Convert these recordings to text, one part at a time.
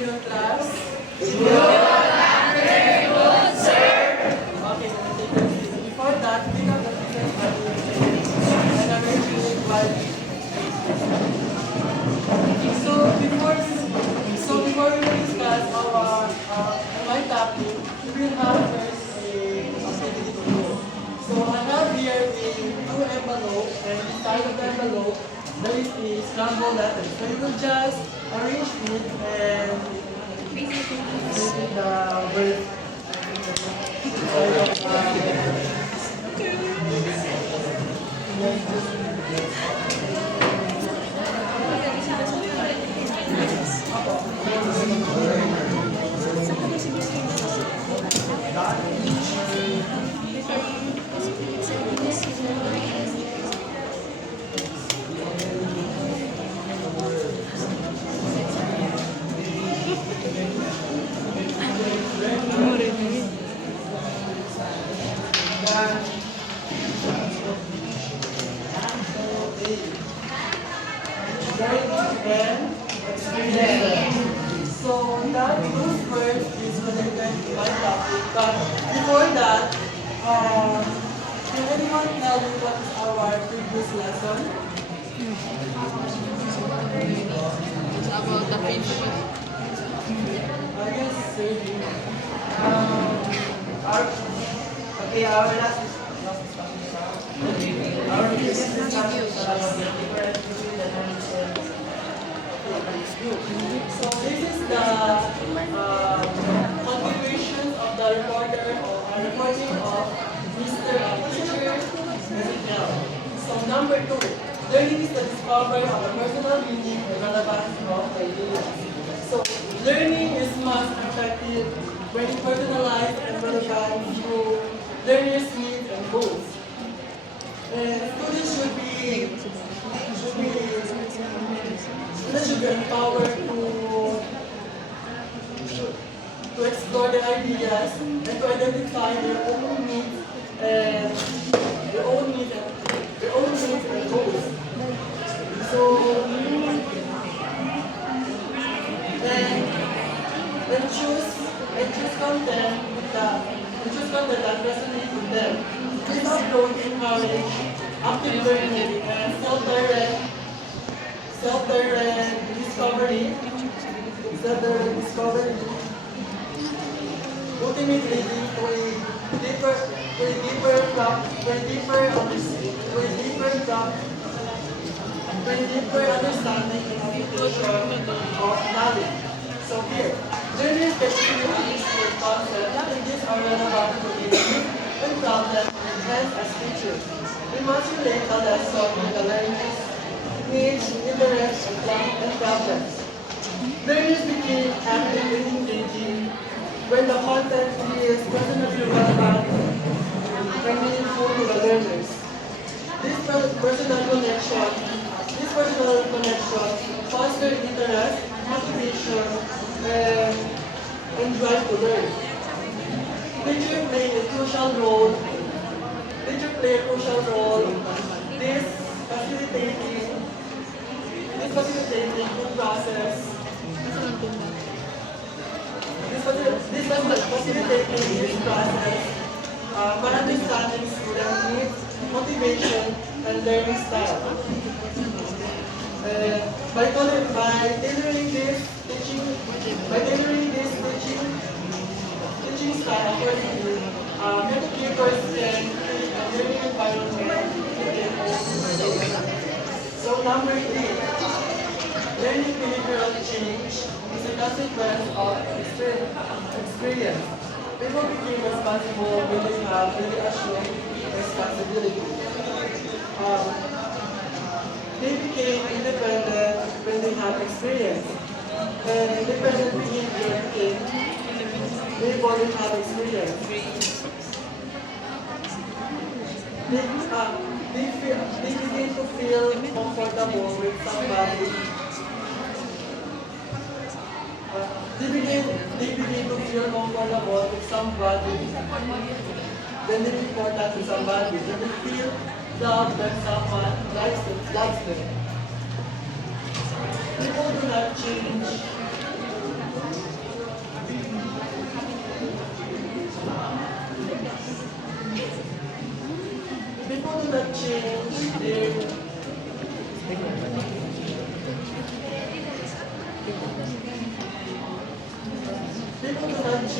afternoon, class. Okay, before that, we have the different values and arranging it while before we will discuss our my topic, we will have first a activity to do. So I have here a two envelope, and inside of the envelope there is a scrambled letter. So you will just arrange it and make it the word inside and experience. So that those words is related to my topic. But before that, can anyone tell me what is our previous lesson? It's about the fish. I guess same. Our last our previous discussion So this is the continuation of the recorder or recording of Mr. Teacher Ezekiel. So number 2, learning is the discovery of the personal meaning and relevance of ideas. So learning is most effective when it personalized and relevant through learners' needs and goals. And students should be empowered to explore their ideas and to identify their own needs and goals. So and choose content that resonates with them. This approach encourages active learning and self-direct discovery, ultimately leading to a deeper understanding and application of knowledge. So here, learners basically understand concepts and these are relevant to issues and problems and hence as teachers. We must relate the lesson with the learners' needs, interests, and problems. Learners begin active and engaging when the content is personally relevant and meaningful to the learners. This personal connection fosters interest, motivation, and drive to learn. Teachers play a crucial role. This facilitating good process. Facilitating this process by understanding student needs, motivation, and learning style. By tailoring this teaching style accordingly, educators can create a learning environment. So number 3, learning behavioral change is a consequence of experience. People became responsible when they assume responsibility. They became independent when they have experience. And independent behavior came they didn't have experience. They begin to feel comfortable with somebody. They begin to feel comfortable with somebody. Then they report that to somebody. Then they feel loved when someone likes them. People do not change.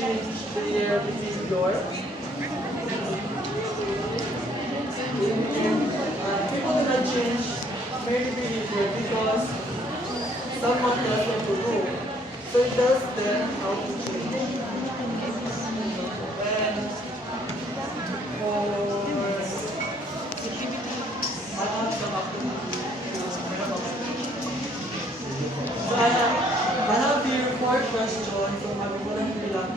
change the year between your people will not change many behavior because someone tells them to do. So it tells them how to change. And for so I have here 4 questions from magugulang bilang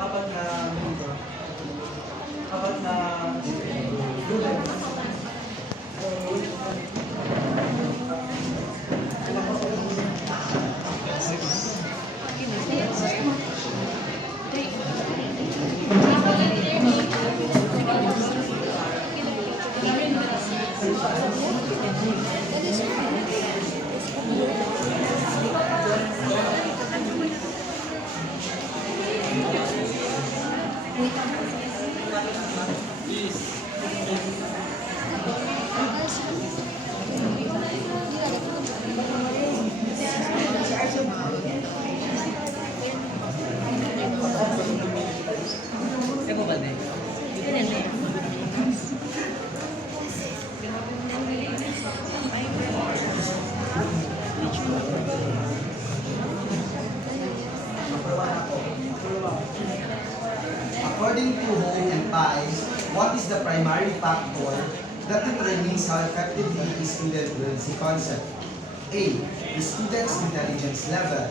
apat na students. According to Hong and Pais, what is the primary factor that determines how effectively a student learns the concept? A. The student's intelligence level.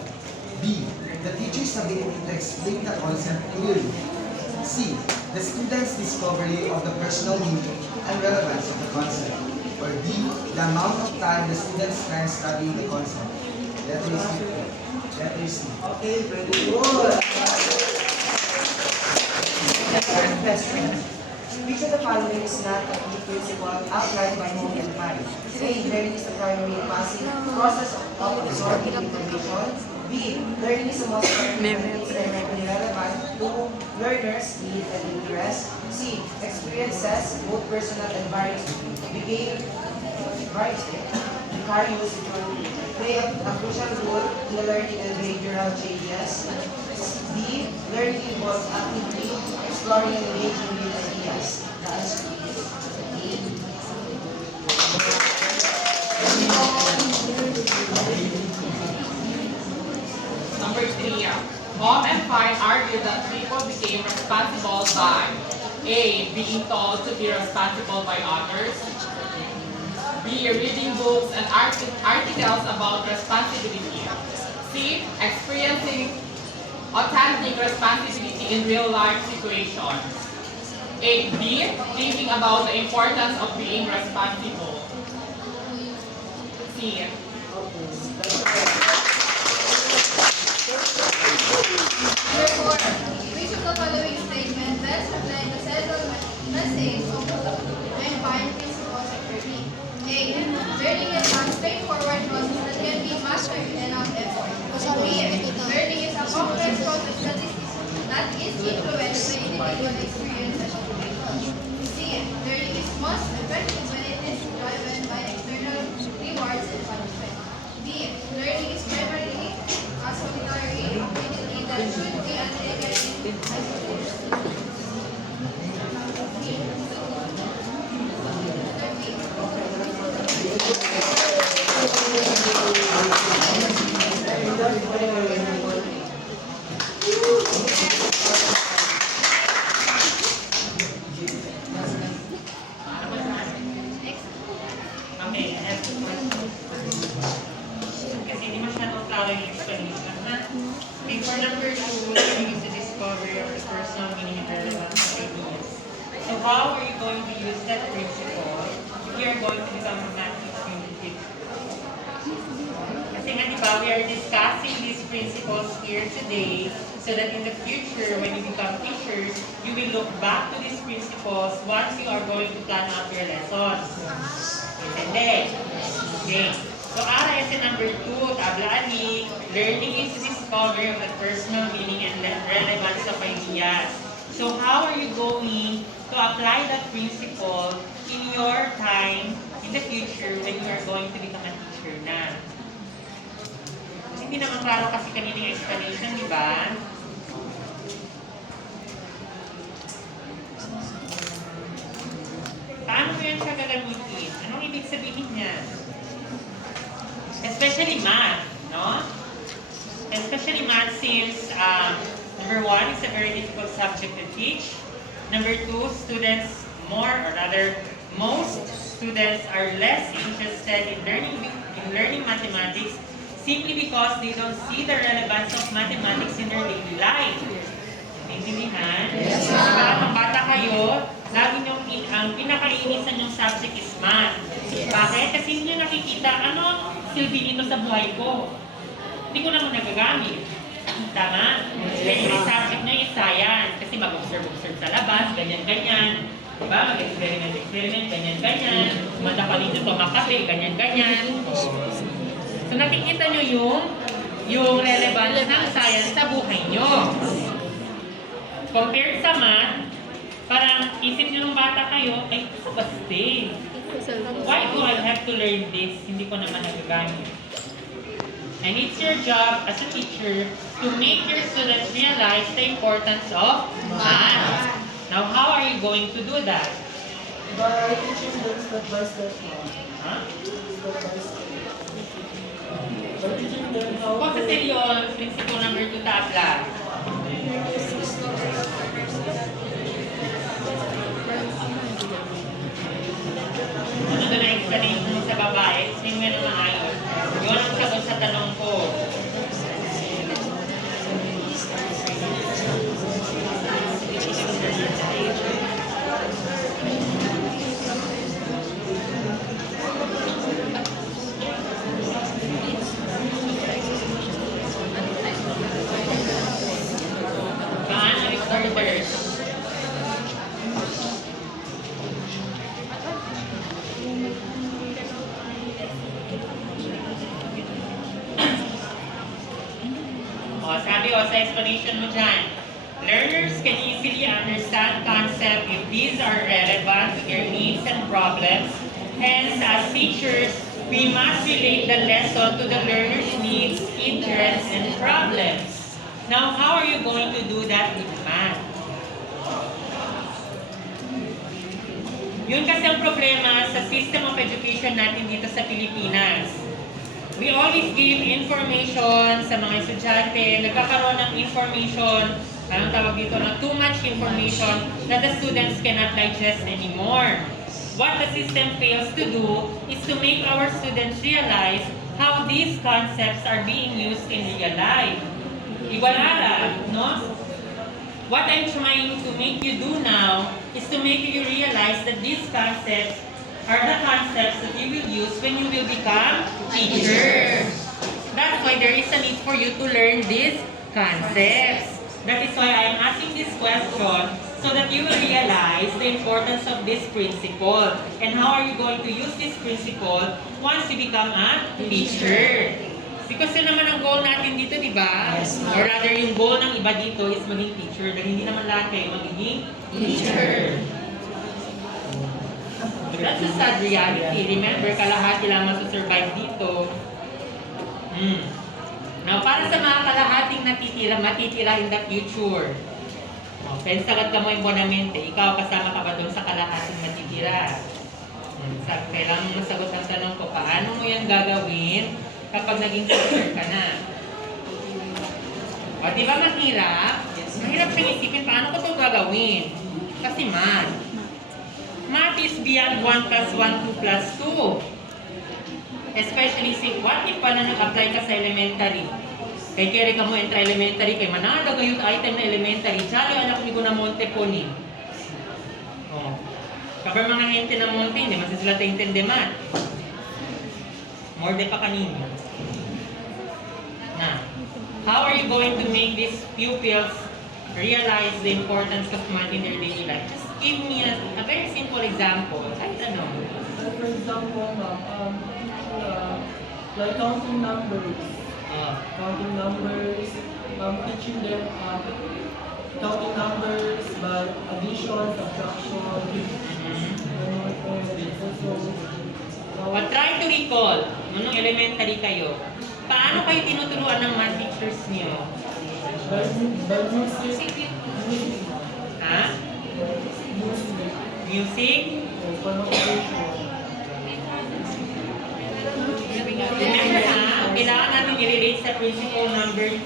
B. The teacher's ability to explain the concept clearly. C. The student's discovery of the personal meaning and relevance of the concept. Or D. The amount of time the student spends studying the concept. Letter C. Letter C. Okay, very good. The third question. Which of the following is not a key principle outlined by Hong and Pai? A. Learning is the primary and passive process of absorbing information. B. Learning is the most directly relevant to learners' need and interest. C. Experiences, both personal and various vicarious play a crucial role in the learning and behavioral changes. D. Learning involves actively exploring and engaging with ideas. The answer is Number 3. Hom and Fine argued that people became responsible by A. Being told to be responsible by others. B. Reading books and articles about responsibility. C. Experiencing authentic responsibility in real-life situations. 8B. Thinking about the importance of being responsible. C. Therefore, which of the following statement best reflect the central message of the Fine principles of learning? A. Learning is a straightforward process that can be mastered without effort. B. Learning is a complex process that is influenced by individual experience and situations. C. Learning is most effective when it is driven by external rewards and punishment. D. Learning is primarily a solitary activity that should be undertaken in isolation. Okay, I have two questions. Kasi hindi masyadong klaro yung explanation, ha? Before number 2, learning is the discovery of the personal meaning and relevance of ideas. So how are you going to use that principle if you are going to become a math teacher in the future? Kasi nga, di ba, we are discussing these principles here today so that in the future, when you become teachers, you will look back to these principles once you are going to plan out your lessons. Intended? Okay. So, RS number 2, tablaan ni, learning is the discovery of the personal meaning and relevance of ideas. So, how are you going to apply that principle in your time in the future when you are going to become a teacher na? Kasi hindi naman klaro kasi kanina yung explanation, di ba? especially math, no? Especially math since number one, it's a very difficult subject to teach. Number two, students most students are less interested in learning mathematics simply because they don't see the relevance of mathematics in their daily life. Naintindihan? Yes, ma'am. Kung bata kayo, lagi niyong ang pinakainisan yung subject is math. Bakit? Kasi hindi niyo nakikita ano silbi nito sa buhay ko. Hindi ko naman nagagamit. Tama? Favorite subject niya is science. Kasi mag-observe sa labas, ganyan-ganyan. Diba? Mag-experiment, ganyan-ganyan. Kumanda pa dito makape, ganyan-ganyan. So nakikita niyo yung relevance ng science sa buhay niyo. Compared sa math, parang isip niyo ng bata kayo, ay, sa baste. Why do I have to learn this? Hindi ko naman nagagamit. And it's your job as a teacher to make your students realize the importance of math. Now, how are you going to do that? By teaching them step by step. Huh? Step by step. By teaching them how Kung sa seryon, principle number 2 tabla. Ano doon ang explanation mo sa babae? Sino mo naman ayos? Yun ang sagot sa tanong ko. Paano reporters? Sabi sa explanation mo dyan, learners can easily understand concepts if these are relevant to their needs and problems. Hence, as teachers, we must relate the lesson to the learner's needs, interests, and problems. Now, how are you going to do that with math? Yun kasi ang problema sa system of education natin dito sa Pilipinas. We always give information sa mga estudyante, nagkakaroon ng information, anong tawag dito, na too much information that the students cannot digest anymore. What the system fails to do is to make our students realize how these concepts are being used in real life. Igualada, no? What I'm trying to make you do now is to make you realize that these concepts are the concepts that you will use when you will become teachers. That's why there is a need for you to learn these concepts. That is why I am asking this question so that you will realize the importance of this principle and how are you going to use this principle once you become a teacher. Because yun naman ang goal natin dito, di ba? Yes, or rather, yung goal ng iba dito is maging teacher dahil hindi naman lahat kayo magiging teacher. That's a sad reality. Remember, kalahati lang masusurvive dito. Now, para sa mga kalahating matitira in the future. Okay, sagat ka mo yung bonamente, ikaw kasama ka ba doon sa kalahating matitira? Kailangan mo masagot ang tanong ko, paano mo yan gagawin kapag naging teacher ka na? O, di ba mahirap? Mahirap siyang isipin, paano ko ito gagawin? Kasi math is beyond 1 plus 1, 2 plus 2. Especially what if pala nag-apply ka sa elementary? Kay kere ka mo entra elementary, kay manada kayo item na elementary. Tsalo anak ni ko na Monte po ni. Oh. Kapag mga hente na Monte, hindi man sila taintende math. More de pa kanino. Na, how are you going to make these pupils realize the importance of math in their daily life? Just give me a very simple example. Kahit ano. For example, like counting numbers. Counting numbers, teaching them counting numbers by addition, subtraction, But try to recall, nung elementary kayo, paano kayo tinuturuan ng math teachers niyo? by music, Ha? Music? pronunciation. Remember ha? kailangan natin i-relate sa principle number 2.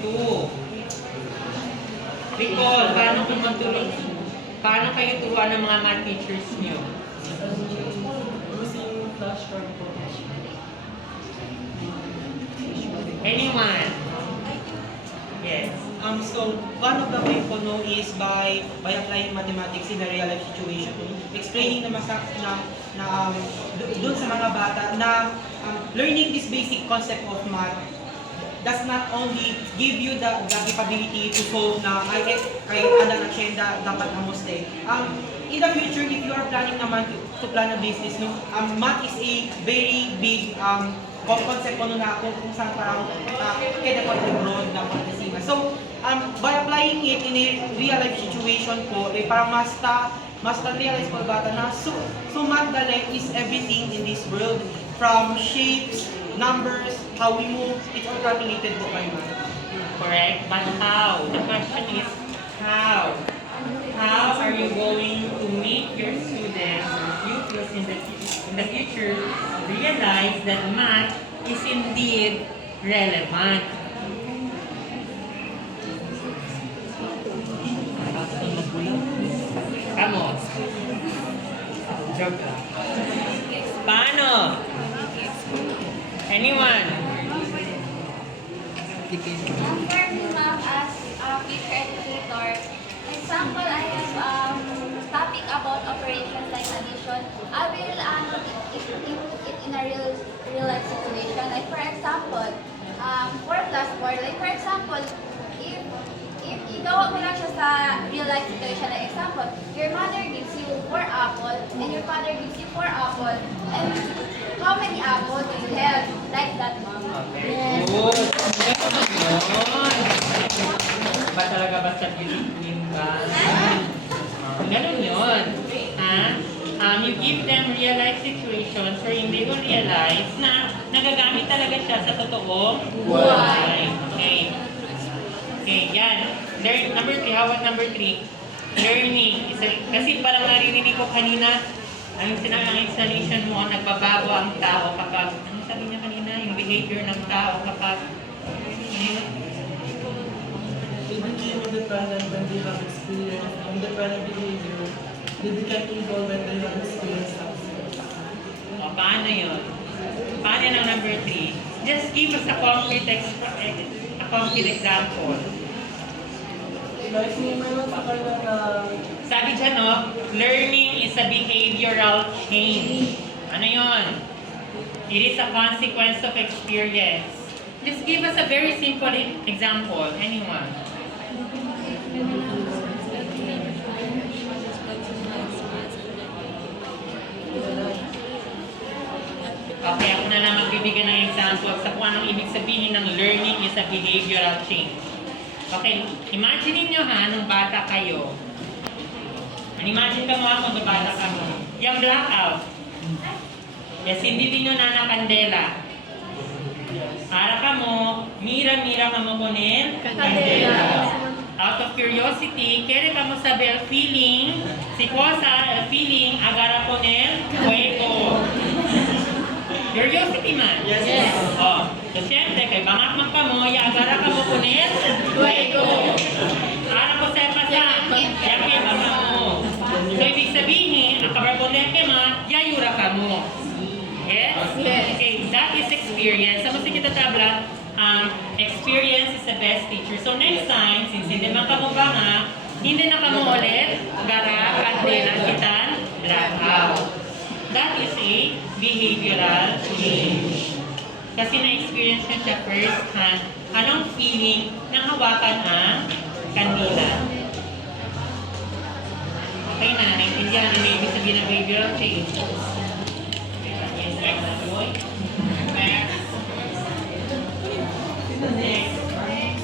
Recall, paano kayo turuan ng mga math teachers niyo? Using flashcard po. Anyone? Yes. So one of the way po no is by applying mathematics in a real life situation, explaining naman dun sa mga bata na learning this basic concept of math does not only give you the capability to solve na kay Alan at Shenda dapat namuste. In the future, if you are planning naman to plan a business, no, math is a very big concept po na kung saan parang kaya dapat enroll na pagkasima. So, by applying it in a real life situation po, parang mas realize po bata na so math galing is everything in this world. From shapes, numbers, how we move, it's all calculated po by math. Correct. But how? The question is how? How are you going to make your students or pupils in the future realize that math is indeed relevant? Vamos. Joke lang. Paano? Anyone? For me, ma'am, as a future educator, example, I have topic about operations like addition. I will include it in a real life situation. Like for example, 4 plus 4. Like for example, if igawa mo lang siya sa real life situation, like example, your mother gives you 4 apples and your father gives you 4 apples, and how many apples do you have? Like that, ma'am. Yes. Good. Ba talaga basta bilhin ka? Ganun yun. You give them real life situations wherein they will realize na nagagamit talaga siya sa totoong buhay. Okay. Okay, yan. Number 3, hawak number 3. Learning. Kasi parang narinig ko kanina, ang explanation mo, nagbabago ang tao kapag, ano sabi niya kanina, yung behavior ng tao kapag, They became independent when they have experience, independent behavior. They become evil when they have experience success. o paano yun? Paano ng number 3? Just give us a concrete example. Like, mayroon sa kanila na Sabi dyan, no? Learning is a behavioral change. Ano yun? It is a consequence of experience. Just give us a very simple example. Anyone? Okay, ako na lang magbibigay ng example sa kung anong ibig sabihin ng learning is a behavioral change. Okay, imagine niyo ha, nung bata kayo. Imagine ka mo ako nung bata ka mo. Yung blackout. Yes, hindi din yun na kandela. Para ka mo, mira-mira ka mo kunin kandela. Out of curiosity, kere ka mo sabi feeling, si Kosa, feeling, agara kunin, fuego. Curiosity man. Yes. Oh, so syempre, kay bangat ka mo, agara ka mo kunin, fuego. Para ko sa pasa, yakin ka mo. So, ibig sabihin, ang kabarboleke ma, yayura ka mo. Yes? Yes. Okay, that is experience. Sa musik kita tabla, experience is the best teacher. So, next time, since hindi man ka mo ba nga, hindi na ka mo ulit, gara, kandela, kitan, blackout. That is a behavioral change. Kasi na-experience nyo siya first hand. Anong feeling ng hawakan ang kandila? Okay na, naintindihan na ibig sabihin ng behavioral change. Yes, next boy. Next.